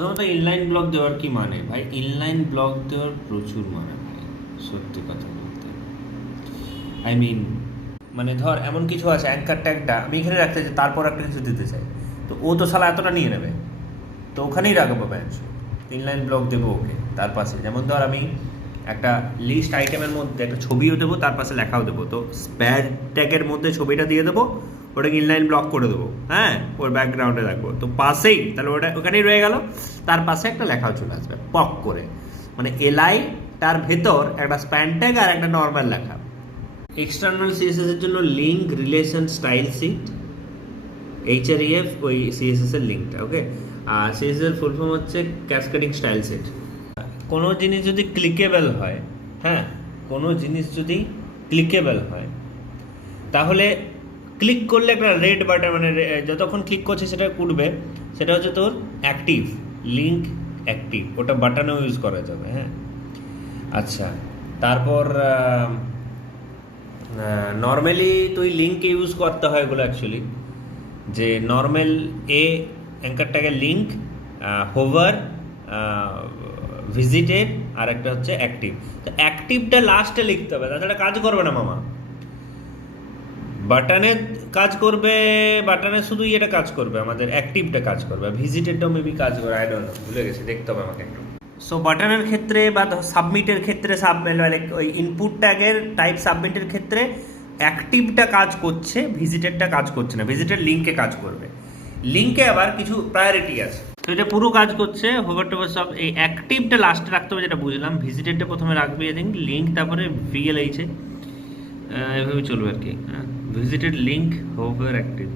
প্রথমত inline block দেওয়ার কি মানে ভাই? ইনলাইন ব্লক দেওয়ার প্রচুর মানে ভাই, সত্যি কথা বলতে। আই মিন, মানে ধর এমন কিছু আছে, অ্যাঙ্কার ট্যাগটা আমি এখানে রাখতে চাই, তারপর একটা কিছু দিতে চাই, তো ও তো শালা এতটা নিয়ে নেবে, তো ওখানেই রাখবো ব্যাঞ্চ। ইনলাইন ব্লক দেবো ওকে তার পাশে। যেমন ধর আমি একটা লিস্ট আইটেমের মধ্যে একটা ছবিও দেবো, তার পাশে লেখাও দেবো, তো স্প্যার ট্যাগের মধ্যে ছবিটা দিয়ে দেবো, ওটাকে ইনলাইন ব্লক করে দেবো, হ্যাঁ, ওর ব্যাকগ্রাউন্ডে রাখবো, তো পাশেই তাহলে ওটা ওখানেই রয়ে গেল, তার পাশে একটা লেখাও চলে আসবে পক করে, মানে এলআই তার ভেতর একটা স্প্যান ট্যাগ আর একটা নর্মাল লেখা। এক্সটার্নাল সিএসএস এর জন্য link relation style sheet, HREF ওই সিএসএস এর লিঙ্কটা, ওকে। আর সিএসএস এর ফুল ফর্ম হচ্ছে ক্যাসকেডিং স্টাইল সেট। কোনো জিনিস যদি ক্লিকেবল হয়, হ্যাঁ, কোনো জিনিস যদি ক্লিকেবল হয়, তাহলে ক্লিক করলে একটা রেড বাটন, মানে যতক্ষণ ক্লিক করছে সেটা উঠবে, সেটা হচ্ছে তোর অ্যাক্টিভ লিঙ্ক, অ্যাক্টিভ, ওটা বাটনেও ইউজ করা যাবে, হ্যাঁ। আচ্ছা, তারপর নর্মালি তুই লিঙ্কে ইউজ করতে হয় এগুলো অ্যাকচুয়ালি, যে নর্মাল এ অ্যাঙ্কারটাকে লিঙ্ক, হোভার, ভিজিটেড, আর একটা হচ্ছে অ্যাক্টিভ। তো অ্যাক্টিভটা লাস্টে লিখতে হবে, তাছাড়া কাজ করবে না মামা। বাটনে কাজ করবে, বাটনে শুধু এটা কাজ করবে, আমাদের অ্যাক্টিভটা কাজ করবে, ভিজিটেডটাও মেবি কাজ করে, আই ডোন্ট নো, ভুলে গেছি, দেখতে হবে আমাকে একটু। সো বাটনের ক্ষেত্রে বা সাবমিটের ক্ষেত্রে, ওই ইনপুট ট্যাগের টাইপ সাবমিটের ক্ষেত্রে অ্যাক্টিভটা কাজ করছে, ভিজিটেডটা কাজ করছে না, ভিজিটেড লিঙ্কে কাজ করবে। লিঙ্কে আবার কিছু প্রায়োরিটি আছে, তো এটা পুরো কাজ করছে, হোভার টোভার সব। এই অ্যাক্টিভটা লাস্টে রাখতে হবে, যেটা বুঝলাম। ভিজিটেডটা প্রথমে রাখবে, আই থিঙ্ক লিঙ্ক, তারপরে ভিএলএইচে, এভাবে চলবে আর কি, হ্যাঁ। Visited link hover active.